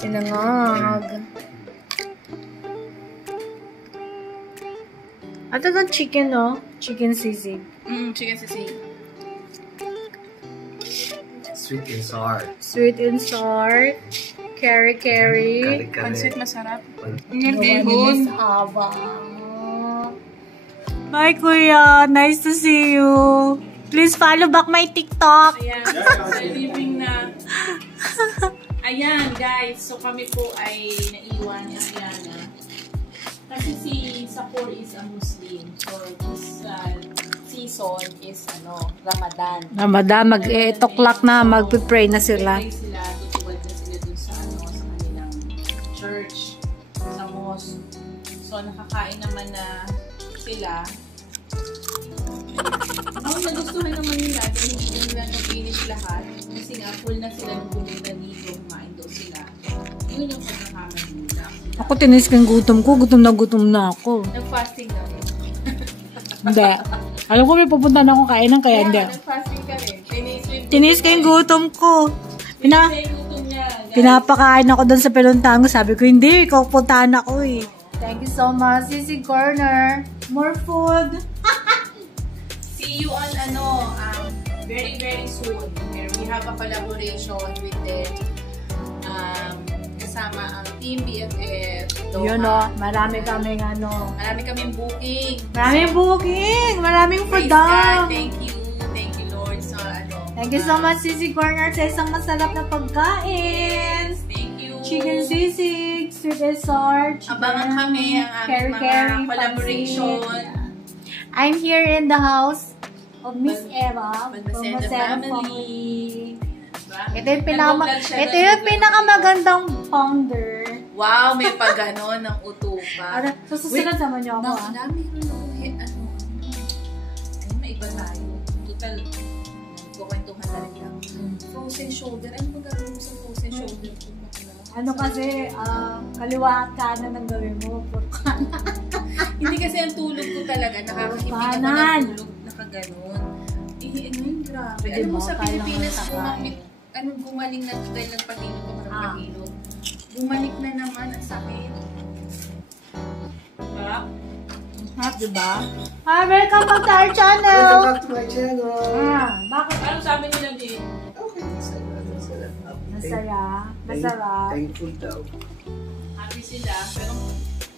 Sinangag. At ito chicken, no? Chicken sisig. Chicken sisig. Sweet and sour. Sweet and sour. Curry. Pansit masarap. Bihon. Bye, Kuya. Nice to see you. Please follow back my TikTok. Ayan, living na. Ayan, guys. So, kami po ay naiwan ni Ariana. Kasi si Sapor is a Muslim. So, this season is Ramadan. Ramadan, mag-8 o'clock na, mag-pray na sila. Sila, tutuwad na sila dun sa kanilang church, sa mosque. So, nakakain naman na sila. Ako nagustuhan naman nila dahil hindi nila na-finish lahat. Kasi nga, full na sila nung pumunta dito, kumain daw sila. Yun yung pagkakamali nila. Ako tinis kang gutom ko, gutom na ako. Nag-fasting na rin. Hindi. Alam ko may pupunta na akong kainan, kaya hindi. Nag-fasting ka rin. Tinis kang gutom ko. Pinapakain ako doon sa pelontango. Sabi ko, hindi, ikaw puntahan ako eh. Thank you so much, Sisi Corner. More food. See you on very very soon. We have a collaboration with the kasama ang Team BFF. Yun o, marami kaming Marami kaming booking. Maraming food daw. Thank you Lord. So thank you so much, Sisi Corner, sa isang masarap na pagkain. Thank you. Chicken sisig, sweet and sour. Abangan kami ang aming mga collaboration. I'm here in the house of Miss Eva from Macena family. Ito yung pinakamagandang founder. Wow, may pag-ganon ng utupa. Susunod naman niyo ako. Dami may iba tayo. Total, kukwentuhan na rin lang. Frozen shoulder. Ano ba gagawin mo sa frozen shoulder? Kasi, kaliwa at kanan ang gawin mo. Hindi kasi ang tulog ko talaga. Nakakahipin ako ng tulog. Nakaganon. Grabe. Alam mo sa Pilipinas, gumaling na dahil nagpahilog ako ng pahilog. Bumalik na naman ang sakit. Diba? Welcome back to our channel! Welcome back to my channel! Bakit? Ano sabi nila din? Okay, masarap. Thankful daw. Happy sila, pero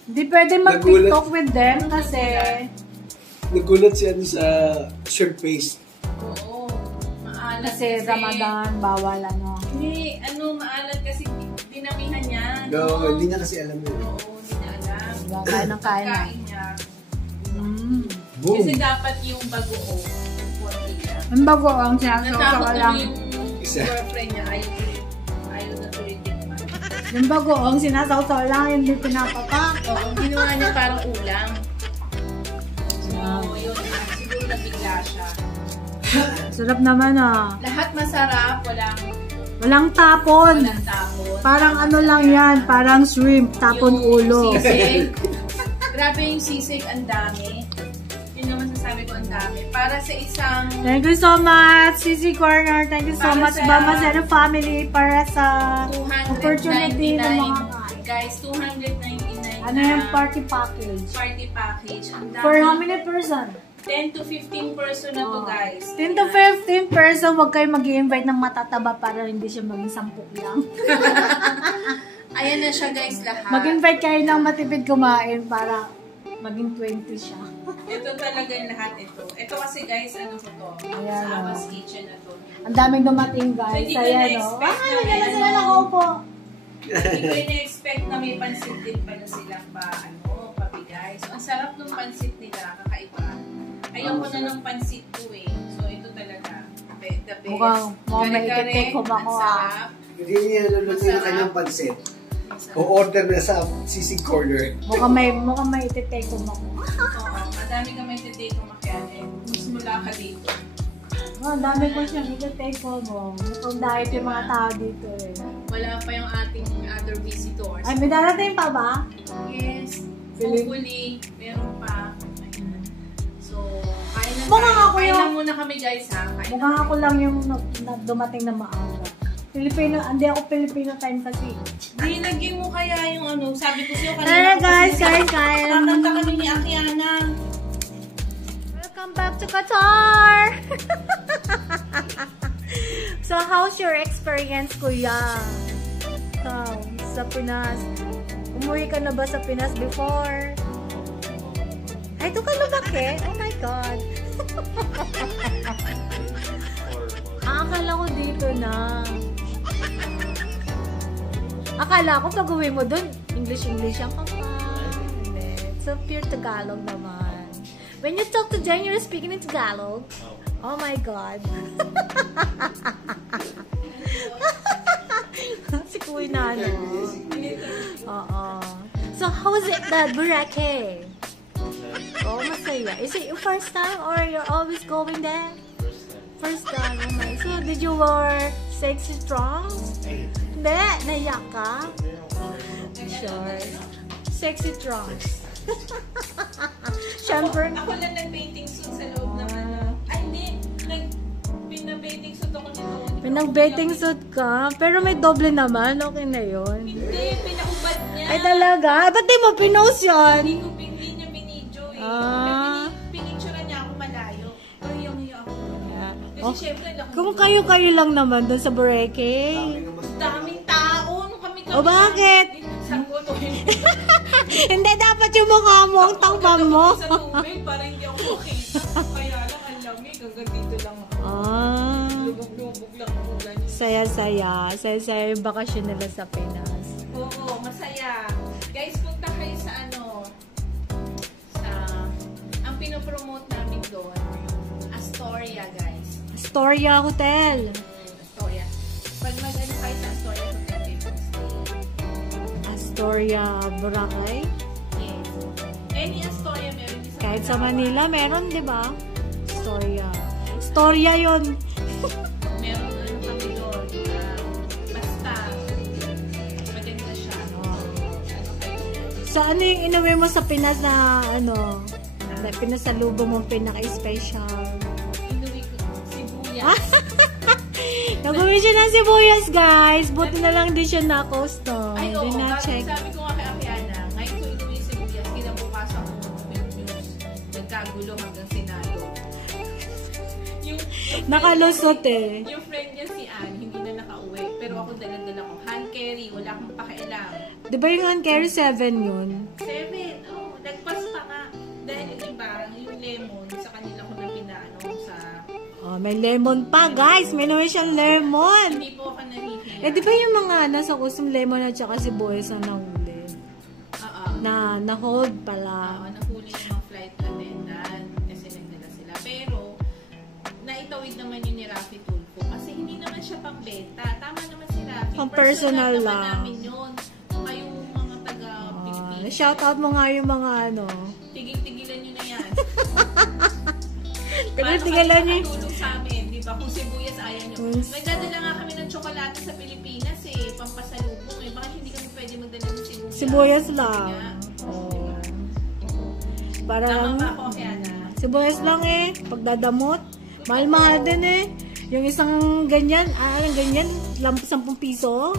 hindi pwede mag-TikTok with them kasi nagulat siya sa shrimp paste. Oo. Maalat kasi Ramadan, bawal Hindi, maalat kasi dinamihan niya. No, hindi niya kasi alam yun. Oo, hindi niya alam. Kain ng kain niya. Boom! Kasi dapat yung bagoong. Ang bagoong sinasawsawa lang. Yung girlfriend niya, ayaw na tulitin naman. Yung bagoong sinasawsawa lang, hindi pinapapak. Oo, ginawa niya parang ulam. So, yun. Siguro nabigla siya. Sarap naman Lahat masarap, walang tapon. Parang lang yan, parang shrimp, tapon ulo. Sisig. Grabe yung sisig, ang dami. Yun naman sasabi ko, ang dami. Para sa isang... Thank you so much, Sisi Corner. Thank you so much, Macena family, para sa opportunity ng mga kain. Guys, 299 yung party package? Party package. For how many person? 10 to 15 person na to, guys. 10 to 15 person, huwag kayo mag-i-invite ng matataba para hindi siya maging 10 lang. Ayan na siya, guys, lahat. Mag-invite kayo ng matipid kumain para maging 20 siya. Ito talaga yung lahat ito. Ito kasi, guys, ano ko to? Ayan, sa Amas Kitchen na to. Ang daming dumating, guys. So, Ayan, hindi na sila nakaupo. Hindi ko na-expect na may pansit din pala silang papigay. So, ang sarap ng pansit nila, kakaiba. Ayaw ko na ng pansit ko eh. So, ito talaga. The best. Mukhang may ikitik ko ba ko Hindi niya naluluto yung kanyang pansit. O-order na sa Sisi Corner. Mukhang may ikitik ko ba ko. Oo, madami ka may ikitik ko makyanin. Mas mula ka dito. Ang dami ko siyang ikitik ko mo. Mukhang dahil yung mga tao dito eh. Wala pa yung ating other visitors. Ay, may darating pa ba? Yes. Hopefully, meron pa. So, Mukhang ako kain lang muna kami, guys, ha? Mukhang ako lang yung dumating na maaga. Filipino, hindi ako Filipino time kasi. Di, lagay mo kaya yung ano, sabi ko sa'yo Hello guys, kakanta kami ni Akiana. Welcome back to Qatar! So, how's your experience, kuya? Sa Pinas? Umuwi ka na ba sa Pinas before? Ay, ito ka lumaki? Oh my God! Akala ko dito na. Akala ko pag uwi mo dun, English ang kapal. So, pure Tagalog naman. When you talk to Jen, you're speaking in Tagalog? Oh my God. Si Kuya Nano. Oo. So, how was it, the Boracay? Oh, masaya. Is it your first time or you're always going there? First time. Oh my. So, did you wear sexy trunks? Hindi. Naiyak ka? Sure. Sexy trunks. Siyempre. Ako lang nag-bathing suit sa loob ng ano. Ay, hindi. Pina-bathing suit ako nito. Pinag-bathing suit ka? Pero may doble naman. Okay na yun. Hindi. Pinaubad niya. Ay, talaga? Ba't di mo pinost yun? Hindi niya binidyo eh. Pero pinicture niya ako malayo. Pero yung ako. Kasi syempre, Kung kayo lang naman doon sa Boracay. daming tao. Nung kami O bakit? Sagot o Hindi, dapat yung mukha mo, ang tangpang mo. sa tubig para hindi ako makita. Kaya lang, ang lamig. Hanggang dito lang ako. Lubog-lubog lang ang ulan. Saya-saya. Saya-saya yung bakasyon nila sa Pinas. Oo, masaya. Guys, punta kayo sa ang pinopromote namin doon, Astoria, guys. Astoria Hotel. Astoria. Pag mag-ano kayo sa Astoria Hotel, Astoria, Boracay. yes. Any Astoria meron din sa Kahit sa Palawan. Manila, meron, di ba? Astoria. Astoria yun. Meron kami doon. Basta, maganda siya. So, ano yung inuwi mo sa Pinas na, na pinasalubong mong pinaka-special? Inuwi ko, sibuyas. Nag-uwi siya ng sibuyas, guys. Buti na lang din siya na-custom. Ay, oo. Din na-check. Sabi ko nga kay Akiana, ngayon ko inuwi yung sibuyas, kinabukasan ko yung news. Nagkagulo hanggang Senado. Nakalusot eh. Yung friend niya si Ann, hindi na nakauwi. Pero ako dala-dala ko. Hand carry, wala akong pakialam. Di ba yung hand carry 7 yun? 7, oh, nagpas pa nga. Dahil diba, yung lemon, sa kanila ko na pinaano sa... Oh, may lemon pa, guys. May naman siyang lemon. Hindi po ako nahihiya. Eh, di ba yung mga nasa custom lemon at saka sibuyas ang nahuli? Oo. Na-hold pala. Oo, nahuli yung mga flight attendant kasi nagdala sila. Pero, naitawid naman yun ni Rafi Tulfo kasi hindi naman siya pang-benta. Tama naman si Rafi. Pang personal naman lang. namin yun. Kayong mga taga-Pilipinas. Shoutout mo nga yung mga Tigil-tigilan nyo na yan. Tigil-tigilan nyo. Paano kayo nakatulong sa amin? Diba? Kung sibuyas ayaw nyo. Nagdadala nga kami ng tsokolate sa Pilipinas eh. Pampasalubong eh. Bakit hindi kami pwede magdala ng sibuyas? Sibuyas lang. Oh. Parang Tama ba ako, Kiana? sibuyas lang eh. Pagdadamot. Mahal-mahal din eh. Yung isang ganyan, ganyan, 10 piso.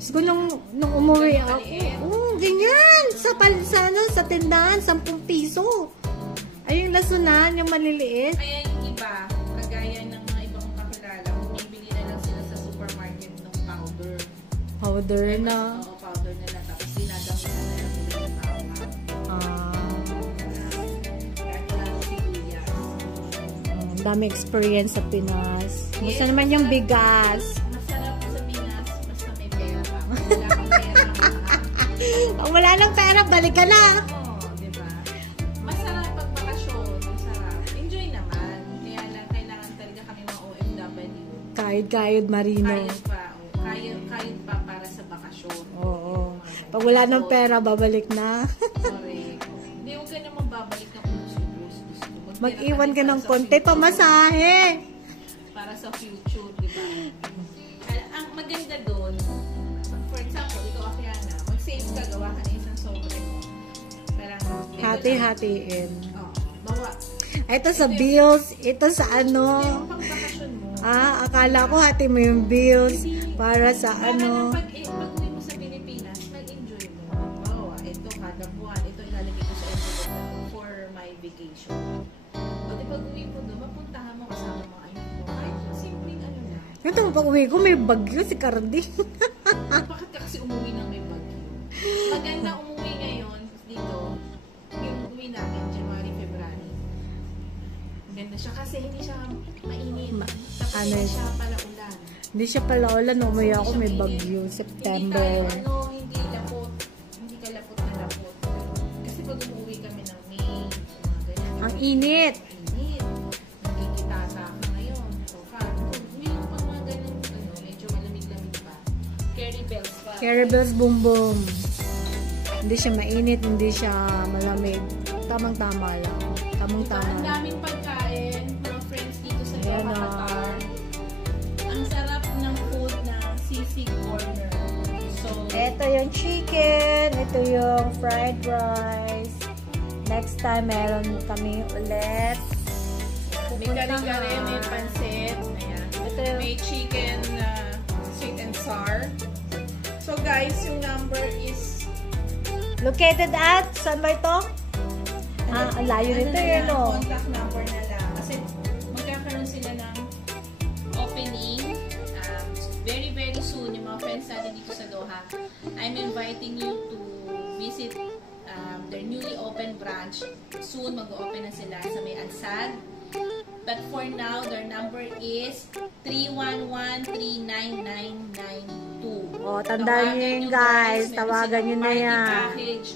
Siguro nung umuwi ako, ganyan, sa tindahan, 10 piso. Ay, yung lasunan, yung maliliit. Kaya yung iba, kagaya ng mga ibang kakilala, bumibili na lang sila sa supermarket ng powder. Powder na. Oo, powder na lang. Tapos dinadamihan na lang nila yung bawang. Dami experience sa Pinas. Gusto naman yung bigas. Masarap sa Pinas, basta may pera. Wala kang pera. Pag wala ng pera, balik ka na. Oo, diba? Masarap pag bakasyon. Masarap. Enjoy naman. Kaya lang, kailangan talaga kami mga OFW. Kahit marino. Kayod pa. Kayod pa para sa bakasyon. Oo. Pag wala ng pera, babalik na. Correct. Hindi, huwag ka naman babalik na kung gusto. Mag-iwan ka ng konti pamasahe. Para sa future, di ba? Ang maganda doon, for example, ikaw, Akiana, mag-save ka, gawa ka na isang sobre mo. Parang, Hati-hatiin. bawa. Ito sa bills, ito sa ano. Yung pang-bakasyon mo, Akala ko hati mo yung bills para sa ano. Pag-uwi mo sa Pilipinas, mag-enjoy mo. Oh, ito kada buwan, ito ilalagay ko sa envelope for my vacation. O di pag-uwi mo doon, mapuntahan mo kasama mga anak mo. Kahit yung simpleng ano na. Ito, pag-uwi ko may bagyo si Cardi. Bakit ka kasi umuwi ng may bagyo? Maganda umuwi ngayon dito, yung uwi namin, January, February. Ganda siya kasi hindi siya mainit. Tapos Ano hindi yun? siya pala ulan. Hindi siya pala ulan. Umuwi ako may bagyo. September. Hindi tayo, hindi lapot. Hindi ka lapot na lapot. Kasi pag umuwi kami ng May, mga ganyan. Ang init. Init. Nagkikitasa ka ngayon. So, meron pa mga ganun, medyo malamig-lamig pa. Carry bells pa. Carry bells, boom boom. Hindi siya mainit. Hindi siya malamig. Tamang-tama lang. Tamang-tama. Ang daming pagkain, mga friends dito sa Ayan Doha, na. Qatar. Ang sarap ng food ng Sisig Corner. So, Ito yung chicken. Ito yung fried rice. Next time, meron kami ulit. may kare-kare, may pansit. Ayan. Ito yung May chicken sweet and sour. So guys, yung number is located at, saan ba ito? Ang layo nito yun, no? contact number na lang. Kasi magkakaroon sila ng opening very very soon. Yung mga friends natin dito sa Doha, I'm inviting you to visit their newly opened branch. Soon mag-open na sila sa may Ansad. But for now, their number is 311-39992. O, tandaan nyo yun, guys. Tawagan nyo na yan. Package.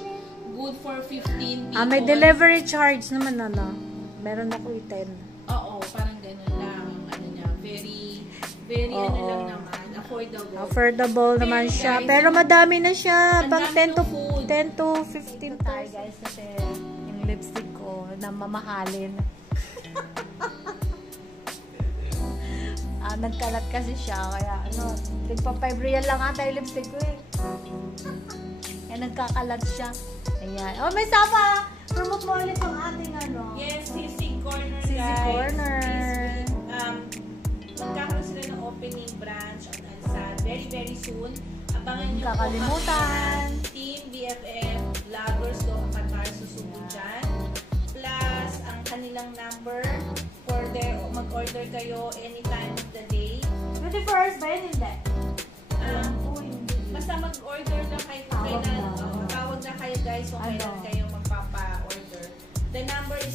Good for 15 people. May delivery charge naman, ano? Meron ako 10. Oo, parang ganun lang. Ano niya, very Oo. ano lang naman. Affordable. Affordable naman Pero, siya. guys, Pero madami na siya. ang Pang dami 10 to ng food. 10 to 15 tayo, guys. Kasi yung lipstick ko na mamahalin. Nagkalat kasi siya. Kaya ano, tigpa 5 real lang ata yung lipstick ko eh. Kaya nagkakalat siya. Ayan. Oh, may sama! Promote mo ulit ang ating ano. Yes, Sisig Corner, Sisig guys. Corner. Magkakaroon sila ng opening branch on Ansad very, very soon. Abangan niyo po Kakalimutan. kami, Team BFF, Vloggers, Doha, Qatar, susunod dyan. Plus, ang kanilang number for their, mag-order kayo anytime of the day. 21st ba yun? Hindi. Basta mag-order na kayo kung Tawag kailan. na. Tawag na kayo guys kung Ano? kailan kayo magpapa-order. The number is